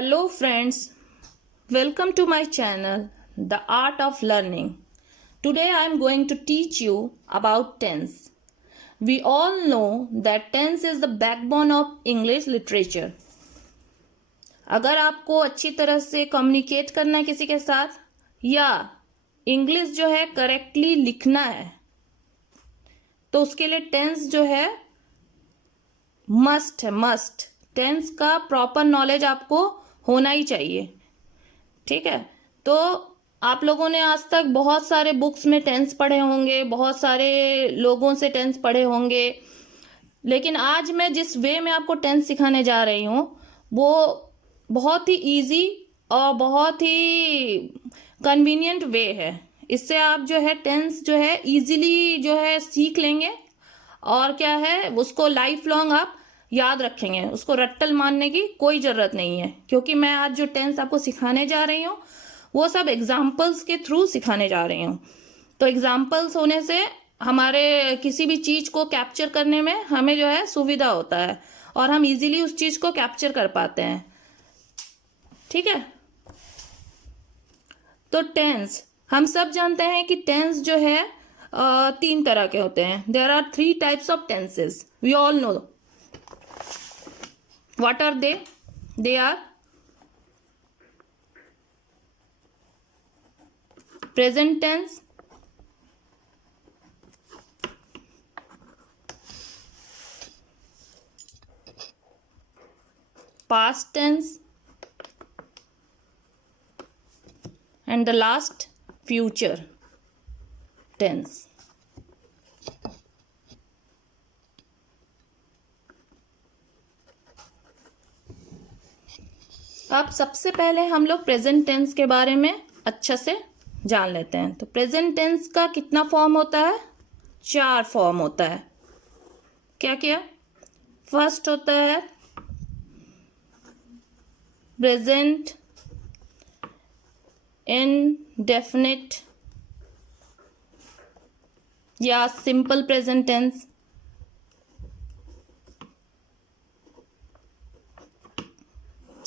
Hello friends, welcome to my channel, The Art of Learning. Today I am going to teach you about tense. We all know that tense is the backbone of English literature. अगर आपको अच्छी तरह से communicate करना है किसी के साथ या इंग्लिश जो है करेक्टली लिखना है तो उसके लिए टेंस जो है मस्ट टेंस का प्रॉपर नॉलेज आपको होना ही चाहिए। ठीक है, तो आप लोगों ने आज तक बहुत सारे बुक्स में टेंस पढ़े होंगे, बहुत सारे लोगों से टेंस पढ़े होंगे, लेकिन आज मैं जिस वे में आपको टेंस सिखाने जा रही हूँ वो बहुत ही इजी और बहुत ही कन्वीनियंट वे है। इससे आप जो है टेंस जो है इजीली जो है सीख लेंगे और क्या है उसको लाइफ लॉन्ग आप याद रखेंगे। उसको रट्टल मानने की कोई ज़रूरत नहीं है, क्योंकि मैं आज जो टेंस आपको सिखाने जा रही हूँ वो सब एग्जाम्पल्स के थ्रू सिखाने जा रही हूँ। तो एग्जाम्पल्स होने से हमारे किसी भी चीज़ को कैप्चर करने में हमें जो है सुविधा होता है और हम इजीली उस चीज़ को कैप्चर कर पाते हैं। ठीक है, तो टेंस हम सब जानते हैं कि टेंस जो है तीन तरह के होते हैं। There are 3 types of tenses, we all know. What are they? They are present tense, past tense, and the last future tense. अब सबसे पहले हम लोग प्रेजेंट टेंस के बारे में अच्छा से जान लेते हैं। तो प्रेजेंट टेंस का कितना फॉर्म होता है? 4 फॉर्म होता है। क्या क्या? फर्स्ट होता है प्रेजेंट इनडेफिनिट या simple present tense.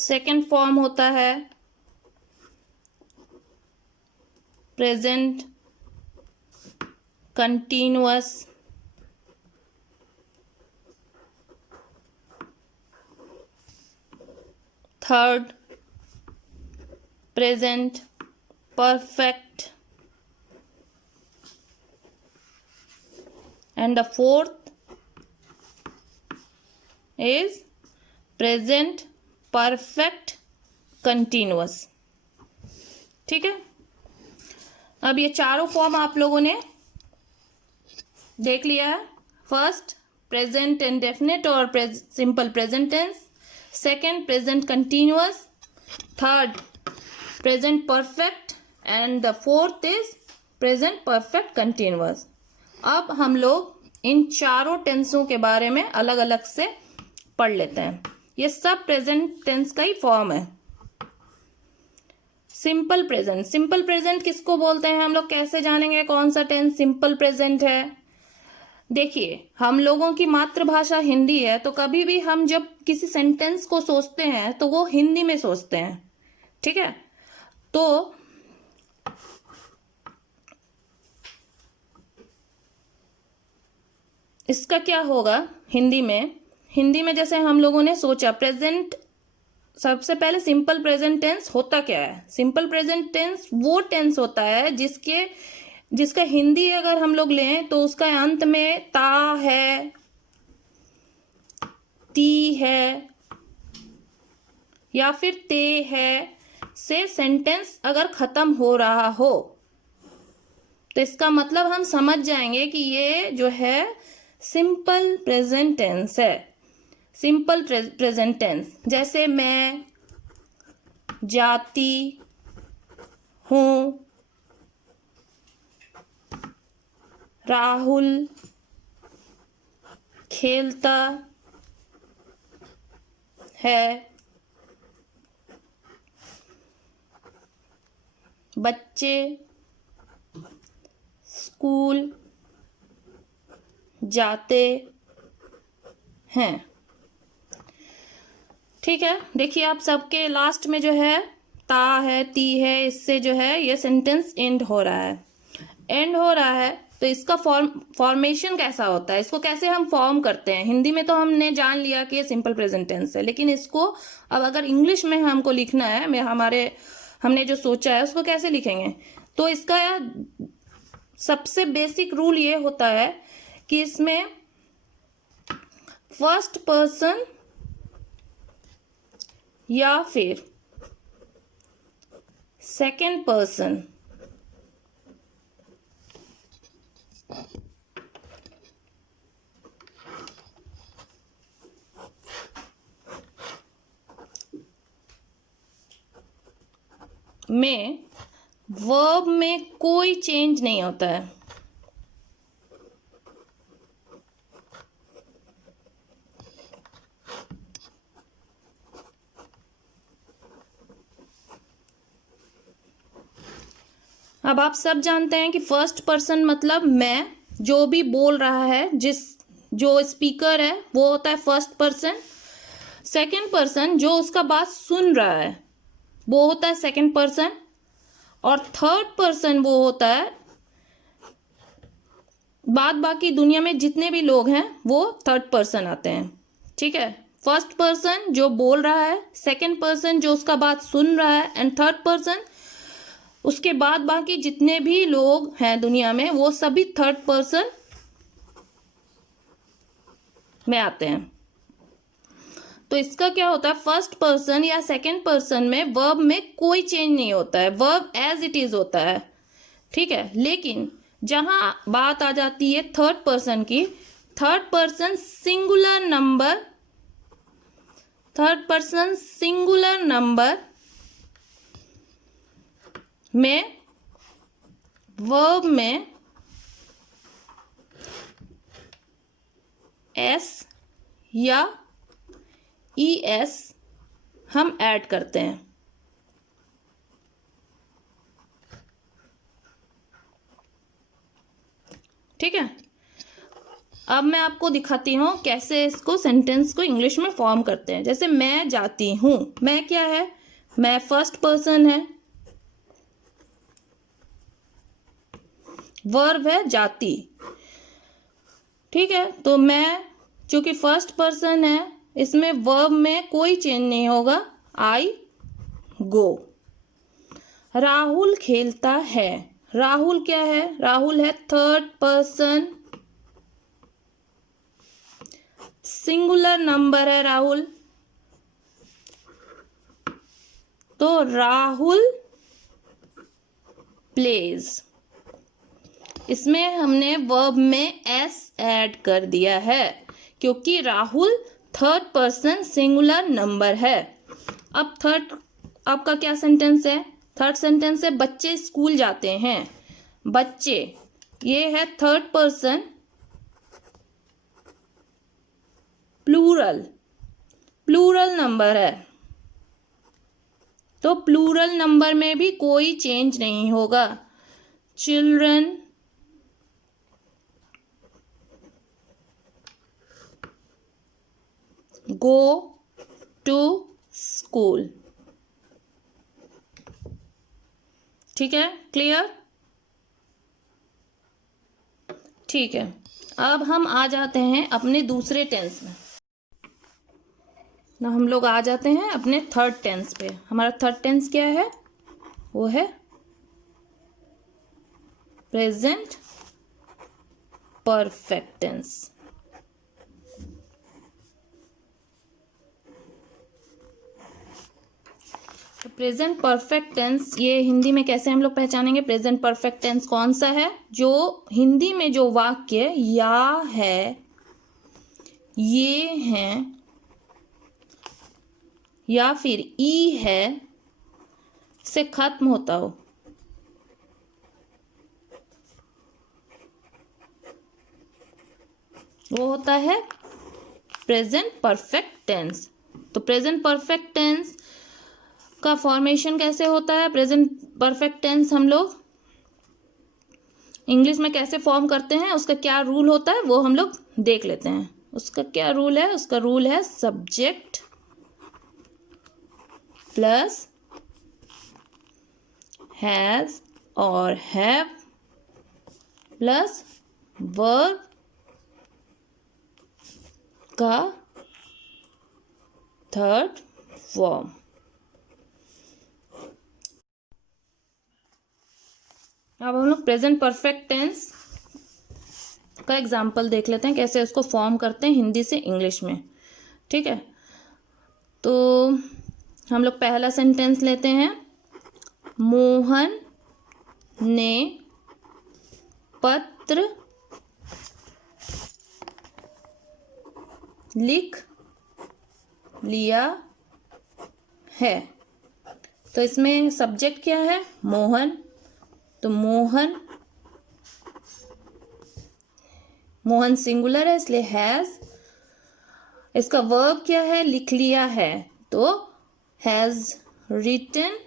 Second form होता है present continuous. Third present perfect and the fourth is present perfect continuous. ठीक है, अब ये चारों फॉर्म आप लोगों ने देख लिया है। फर्स्ट प्रेजेंट इंडेफिनिट और simple present tense, second present continuous, third present perfect and the fourth is present perfect continuous. अब हम लोग इन चारों टेंसों के बारे में अलग अलग से पढ़ लेते हैं। ये सब प्रेजेंट टेंस का ही फॉर्म है। सिंपल प्रेजेंट, सिंपल प्रेजेंट किसको बोलते हैं? हम लोग कैसे जानेंगे कौन सा टेंस सिंपल प्रेजेंट है? देखिए, हम लोगों की मातृभाषा हिंदी है, तो कभी भी हम जब किसी सेंटेंस को सोचते हैं तो वो हिंदी में सोचते हैं। ठीक है, तो इसका क्या होगा हिंदी में? हिंदी में जैसे हम लोगों ने सोचा प्रेजेंट, सबसे पहले सिंपल प्रेजेंट टेंस होता क्या है? सिंपल प्रेजेंट टेंस वो टेंस होता है जिसका हिंदी अगर हम लोग लें तो उसका अंत में ता है, ती है या फिर ते है से सेंटेंस अगर खत्म हो रहा हो तो इसका मतलब हम समझ जाएंगे कि ये जो है सिंपल प्रेजेंट टेंस है। सिंपल प्रेजेंट टेंस जैसे मैं जाती हूँ, राहुल खेलता है, बच्चे स्कूल जाते हैं। ठीक है, देखिए आप सबके लास्ट में जो है ता है, ती है, इससे जो है ये सेंटेंस एंड हो रहा है। तो इसका फॉर्मेशन कैसा होता है, इसको कैसे हम फॉर्म करते हैं। हिंदी में तो हमने जान लिया कि ये सिंपल प्रेजेंट टेंस है, लेकिन इसको अब अगर इंग्लिश में हमको लिखना है, हमने जो सोचा है उसको कैसे लिखेंगे। तो इसका सबसे बेसिक रूल ये होता है कि इसमें फर्स्ट पर्सन या फिर सेकंड पर्सन में वर्ब में कोई चेंज नहीं होता है। अब आप सब जानते हैं कि फर्स्ट पर्सन मतलब मैं, जो भी बोल रहा है, जो स्पीकर है वो होता है फर्स्ट पर्सन। सेकंड पर्सन जो उसका बात सुन रहा है वो होता है सेकंड पर्सन। और थर्ड पर्सन वो होता है बाकी दुनिया में जितने भी लोग हैं वो थर्ड पर्सन आते हैं। ठीक है, फर्स्ट पर्सन जो बोल रहा है, सेकंड पर्सन जो उसका बात सुन रहा है, एंड थर्ड पर्सन उसके बाद बाकी जितने भी लोग हैं दुनिया में वो सभी थर्ड पर्सन में आते हैं। तो इसका क्या होता है, फर्स्ट पर्सन या सेकंड पर्सन में वर्ब में कोई चेंज नहीं होता है, वर्ब एज इट इज होता है। ठीक है, लेकिन जहां बात आ जाती है थर्ड पर्सन की, थर्ड पर्सन सिंगुलर नंबर में वर्ब में एस या ES हम ऐड करते हैं। ठीक है, अब मैं आपको दिखाती हूं कैसे इसको सेंटेंस को इंग्लिश में फॉर्म करते हैं। जैसे मैं जाती हूं, मैं क्या है, मैं फर्स्ट पर्सन है, वर्ब है जाती। ठीक है, तो मैं चूंकि फर्स्ट पर्सन है इसमें वर्ब में कोई चेंज नहीं होगा, आई गो। राहुल खेलता है, राहुल क्या है, राहुल है थर्ड पर्सन, सिंगुलर नंबर है राहुल, तो राहुल प्लेज। इसमें हमने वर्ब में एस ऐड कर दिया है क्योंकि Rahul third person singular number है। अब आपका क्या सेंटेंस है, थर्ड सेंटेंस है बच्चे स्कूल जाते हैं। बच्चे ये है थर्ड पर्सन प्लूरल नंबर है, तो प्लूरल नंबर में भी कोई चेंज नहीं होगा। Children go to school. ठीक है, क्लियर। ठीक है, अब हम आ जाते हैं अपने दूसरे टेंस में ना, हम लोग आ जाते हैं अपने थर्ड टेंस पे। हमारा थर्ड टेंस क्या है, वो है present perfect tense. Present perfect tense ये हिंदी में कैसे हम लोग पहचानेंगे, प्रेजेंट परफेक्ट टेंस कौन सा है, जो हिंदी में जो वाक्य या है, ये हैं या फिर ई है से खत्म होता हो। वो होता है प्रेजेंट परफेक्ट टेंस। तो प्रेजेंट परफेक्ट टेंस का फॉर्मेशन कैसे होता है, प्रेजेंट परफेक्ट टेंस हम लोग इंग्लिश में कैसे फॉर्म करते हैं, उसका क्या रूल होता है वो हम लोग देख लेते हैं। उसका क्या रूल है, उसका रूल है सब्जेक्ट प्लस हैज और हैव प्लस वर्ब का थर्ड फॉर्म। अब हम लोग प्रेजेंट परफेक्ट टेंस का एग्जाम्पल देख लेते हैं, कैसे इसको फॉर्म करते हैं हिंदी से इंग्लिश में। ठीक है, तो हम लोग पहला सेंटेंस लेते हैं। मोहन ने पत्र लिख लिया है। तो इसमें सब्जेक्ट क्या है? मोहन। तो मोहन सिंगुलर है इसलिए हैज। इसका वर्ब क्या है? लिख लिया है, तो has written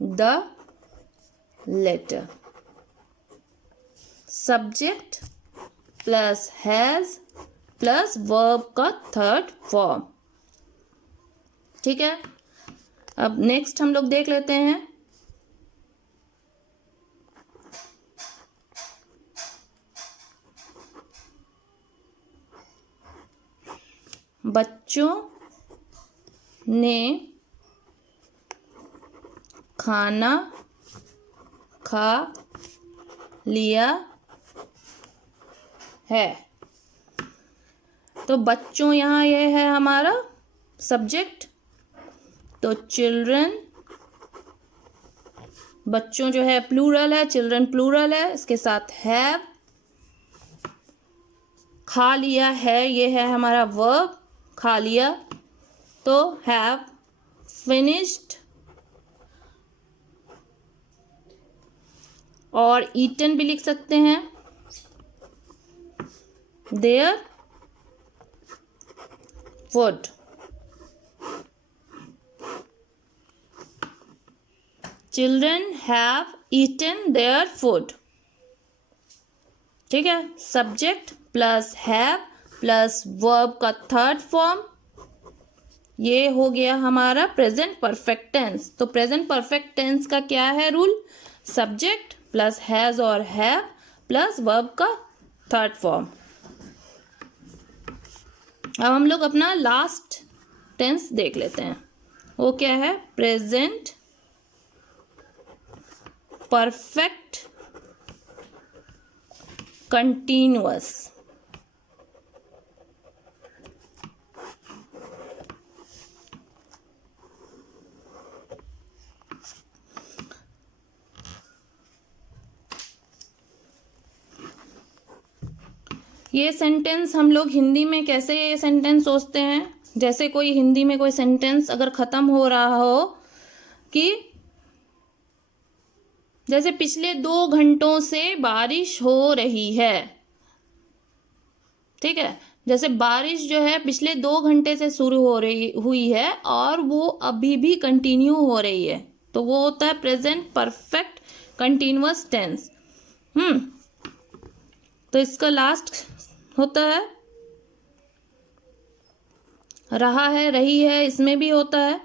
the letter. Subject plus has plus verb का थर्ड फॉर्म। ठीक है, अब नेक्स्ट हम लोग देख लेते हैं। बच्चों ने खाना खा लिया है। तो बच्चों यहाँ ये है हमारा सब्जेक्ट। तो चिल्ड्रन, बच्चों जो है प्लूरल है, चिल्ड्रन प्लूरल है, इसके साथ हैव। खा लिया है ये है हमारा वर्ब, खा लिया, तो हैव फिनिश्ड। और ईटन भी लिख सकते हैं, their food. Children have eaten their food. ठीक है, subject plus have plus verb का थर्ड फॉर्म, ये हो गया हमारा प्रेजेंट परफेक्ट टेंस। तो प्रेजेंट परफेक्ट टेंस का क्या है रूल? सब्जेक्ट प्लस हैज और हैव प्लस वर्ब का थर्ड फॉर्म। अब हम लोग अपना लास्ट टेंस देख लेते हैं, वो क्या है? Present perfect continuous. ये सेंटेंस हम लोग हिंदी में कैसे ये सेंटेंस सोचते हैं? जैसे कोई हिंदी में कोई सेंटेंस अगर खत्म हो रहा हो कि जैसे पिछले 2 घंटों से बारिश हो रही है। ठीक है, जैसे बारिश जो है पिछले 2 घंटे से शुरू हुई है और वो अभी भी कंटिन्यू हो रही है, तो वो होता है प्रेजेंट परफेक्ट कंटिन्यूअस टेंस। तो इसका लास्ट होता है रहा है, रही है, इसमें भी होता है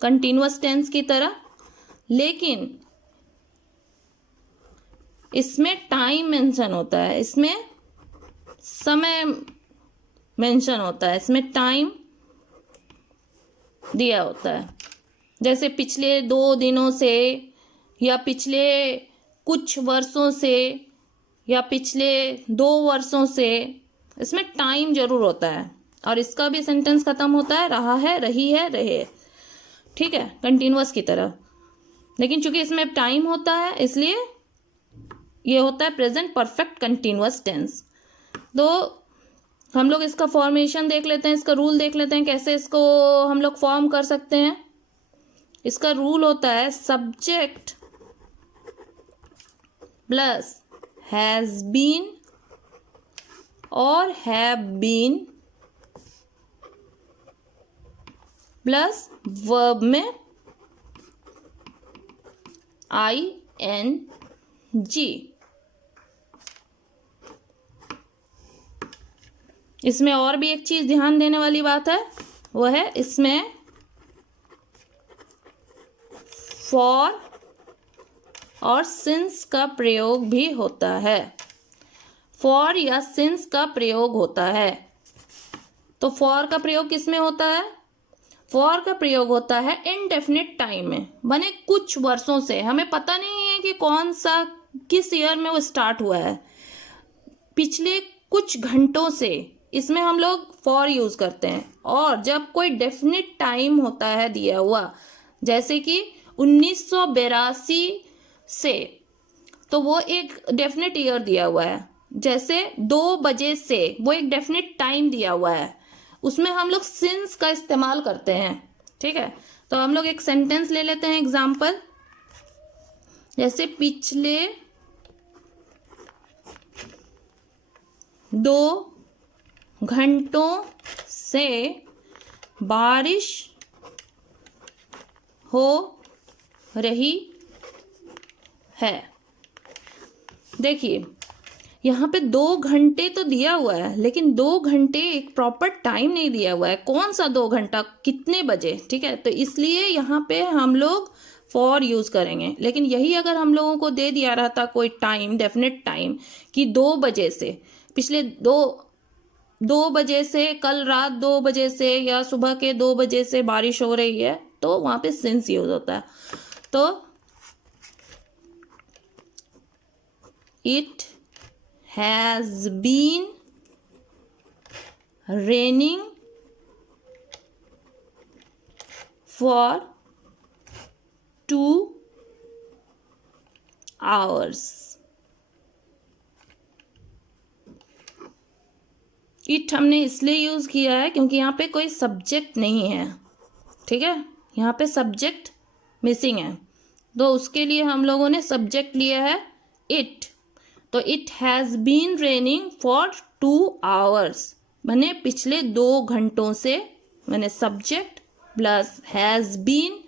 कंटिन्यूअस टेंस की तरह, लेकिन इसमें टाइम मेंशन होता है, इसमें समय मेंशन होता है, इसमें टाइम दिया होता है। जैसे पिछले 2 दिनों से या पिछले कुछ वर्षों से या पिछले 2 वर्षों से, इसमें टाइम जरूर होता है। और इसका भी सेंटेंस खत्म होता है रहा है, रही है, रहे। ठीक है, कंटिन्यूअस की तरह, लेकिन चूंकि इसमें टाइम होता है इसलिए ये होता है प्रेजेंट परफेक्ट कंटिन्यूअस टेंस। तो हम लोग इसका फॉर्मेशन देख लेते हैं, इसका रूल देख लेते हैं, कैसे इसको हम लोग फॉर्म कर सकते हैं। इसका रूल होता है सब्जेक्ट प्लस हैज बीन और हैव बीन प्लस वर्ब में ING। इसमें और भी एक चीज ध्यान देने वाली बात है, वो है इसमें फॉर और सिंस का प्रयोग भी होता है। फॉर या सिंस का प्रयोग होता है। तो फॉर का प्रयोग किस में होता है? फॉर का प्रयोग होता है इनडेफिनिट टाइम में, माने कुछ वर्षों से, हमें पता नहीं है कि कौन सा किस ईयर में वो स्टार्ट हुआ है, पिछले कुछ घंटों से इसमें हम लोग फॉर यूज करते हैं। और जब कोई डेफिनिट टाइम होता है दिया हुआ, जैसे कि 1982 से, तो वो एक डेफिनेट ईयर दिया हुआ है। जैसे 2 बजे से, वो एक डेफिनेट टाइम दिया हुआ है, उसमें हम लोग सिंस का इस्तेमाल करते हैं। ठीक है, तो हम लोग एक सेंटेंस ले लेते हैं एग्जाम्पल, जैसे पिछले 2 घंटों से बारिश हो रही है। देखिए यहाँ पे 2 घंटे तो दिया हुआ है, लेकिन 2 घंटे एक प्रॉपर टाइम नहीं दिया हुआ है, कौन सा 2 घंटा, कितने बजे। ठीक है, तो इसलिए यहाँ पे हम लोग फॉर यूज करेंगे। लेकिन यही अगर हम लोगों को दे दिया रहता कोई टाइम, डेफिनेट टाइम, कि 2 बजे से, पिछले 2 बजे से, कल रात 2 बजे से, या सुबह के 2 बजे से बारिश हो रही है, तो वहां पे सिंस यूज होता है। तो it has been raining for 2 hours। It हमने इसलिए यूज किया है क्योंकि यहाँ पे कोई सब्जेक्ट नहीं है। ठीक है, यहाँ पे सब्जेक्ट मिसिंग है, तो उसके लिए हम लोगों ने सब्जेक्ट लिया है इट। तो it has been raining for 2 hours, मैंने पिछले 2 घंटों से, मैंने subject plus has been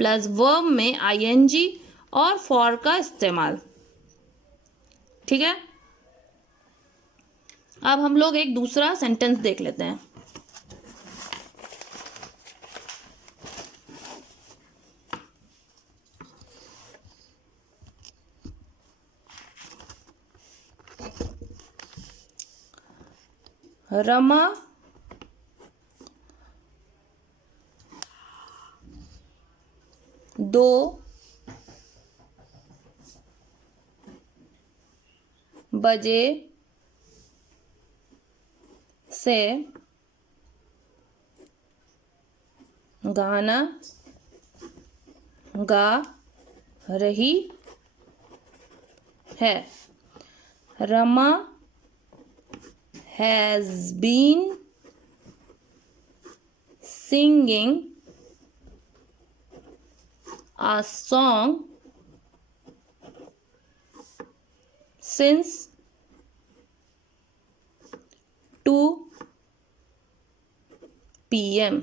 plus verb में ing और फॉर का इस्तेमाल। ठीक है, अब हम लोग एक दूसरा सेंटेंस देख लेते हैं। रमा दो बजे से गाना गा रही है। Rama has been singing a song since 2 PM।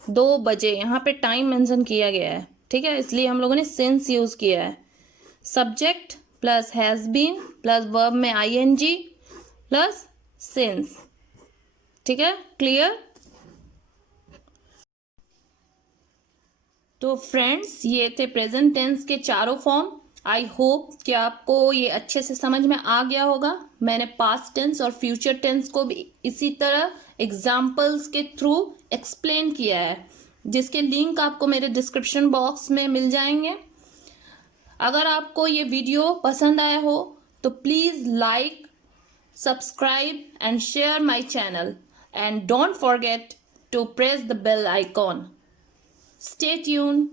दो बजे, यहाँ पे टाइम मेंशन किया गया है। ठीक है, इसलिए हम लोगों ने सिंस यूज किया है। Subject plus has been plus verb में ing प्लस सिंस। ठीक है, क्लियर। तो फ्रेंड्स, ये थे प्रेजेंट टेंस के चारों फॉर्म। आई होप कि आपको ये अच्छे से समझ में आ गया होगा। मैंने पास्ट टेंस और फ्यूचर टेंस को भी इसी तरह एग्जाम्पल्स के थ्रू एक्सप्लेन किया है, जिसके लिंक आपको मेरे डिस्क्रिप्शन बॉक्स में मिल जाएंगे। अगर आपको ये वीडियो पसंद आया हो तो please like, subscribe and share my channel, and don't forget to press the bell icon. Stay tuned.